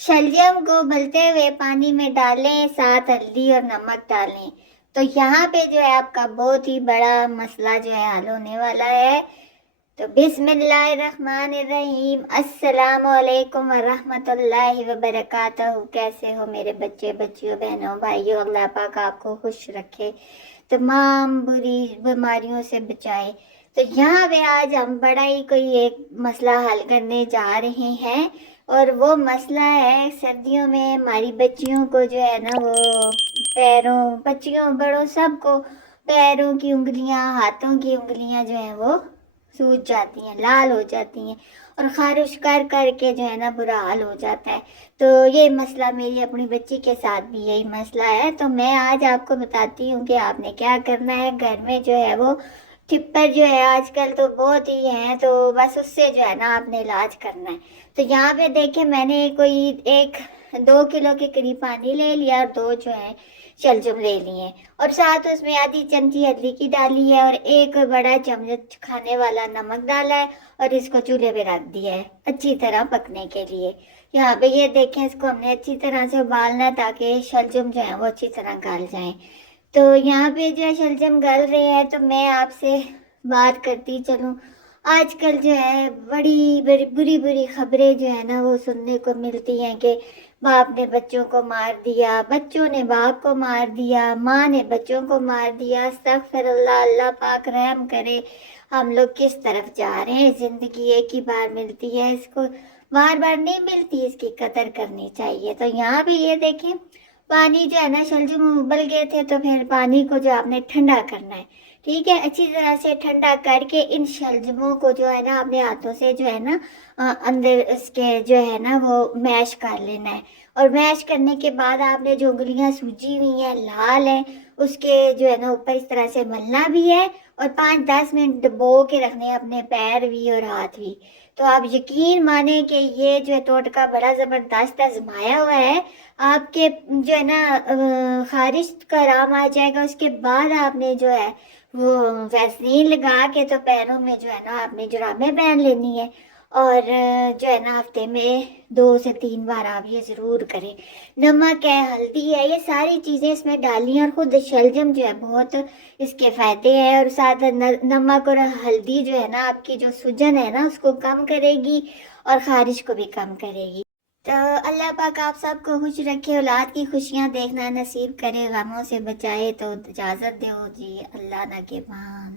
शलजम को उबलते हुए पानी में डालें, साथ हल्दी और नमक डालें। तो यहाँ पे जो है आपका बहुत ही बड़ा मसला जो है हल होने वाला है। तो बिस्मिल्लाहिर्रहमानिर्रहीम, अस्सलामु अलैकुम वरहमतुल्लाहि वबरकातहू। कैसे हो मेरे बच्चे बच्चियों, बहनों भाइयों? अल्लाह पाक आपको खुश रखे, तमाम बुरी बीमारियों से बचाए। तो यहाँ पे आज हम बड़ा ही कोई एक मसला हल करने जा रहे हैं, और वो मसला है सर्दियों में हमारी बच्चियों को जो है ना, वो पैरों, बच्चियों बड़ों सबको पैरों की उंगलियां, हाथों की उंगलियां जो है वो सूज जाती हैं, लाल हो जाती हैं, और खारिश कर करके जो है ना बुरा हाल हो जाता है। तो ये मसला मेरी अपनी बच्ची के साथ भी यही मसला है। तो मैं आज आपको बताती हूँ कि आपने क्या करना है। घर में जो है वो टिप्पर जो है आजकल तो बहुत ही है, तो बस उससे जो है ना आपने इलाज करना है। तो यहाँ पे देखें, मैंने कोई 1-2 किलो के करीब पानी ले लिया, और 2 जो है शलजम ले लिए, और साथ उसमें आधी चमची हल्दी की डाली है, और 1 बड़ा चम्मच खाने वाला नमक डाला है, और इसको चूल्हे पे रख दिया है अच्छी तरह पकने के लिए। यहाँ पे ये देखें, इसको हमने अच्छी तरह से उबालना है ताकि शलजम जो है वो अच्छी तरह गल जाए। तो यहाँ पे जो है शलजम गल रहे हैं, तो मैं आपसे बात करती चलूँ। आजकल जो है बड़ी बड़ी बुरी बुरी खबरें जो है ना वो सुनने को मिलती हैं कि बाप ने बच्चों को मार दिया, बच्चों ने बाप को मार दिया, माँ ने बच्चों को मार दिया। अस्तगफिरुल्लाह, अल्लाह पाक रहम करे। हम लोग किस तरफ जा रहे हैं? जिंदगी एक ही बार मिलती है, इसको बार बार नहीं मिलती, इसकी कदर करनी चाहिए। तो यहाँ भी ये देखें, पानी जो है ना, शलजम उबल गए थे, तो फिर पानी को जो आपने ठंडा करना है, ठीक है, अच्छी तरह से ठंडा करके इन शलजमों को जो है ना अपने हाथों से जो है ना अंदर इसके जो है ना वो मैश कर लेना है। और मैश करने के बाद आपने जो उंगलियां सूजी हुई हैं, लाल हैं, उसके जो है ना ऊपर इस तरह से मलना भी है, और 5-10 मिनट डुबो के रखने हैं अपने पैर भी और हाथ भी। तो आप यकीन माने कि ये जो है टोटका बड़ा ज़बरदस्त आजमाया हुआ है। आपके जो है ना खारिश का आराम आ जाएगा। उसके बाद आपने जो है वो वैसलीन लगा के तो पैरों में जो है ना आपने जुराबें पहन लेनी है, और जो है ना हफ्ते में 2 से 3 बार आप ये ज़रूर करें। नमक है, हल्दी है, ये सारी चीज़ें इसमें डाली, और खुद शलजम जो है बहुत इसके फ़ायदे हैं। और साथ नमक और हल्दी जो है ना आपकी जो सूजन है ना उसको कम करेगी, और खारिश को भी कम करेगी। तो अल्लाह पाक आप सबको खुश रखे, औलाद की खुशियाँ देखना नसीब करे, गमों से बचाए। तो इजाज़त दो जी, अल्लाह ना के मान।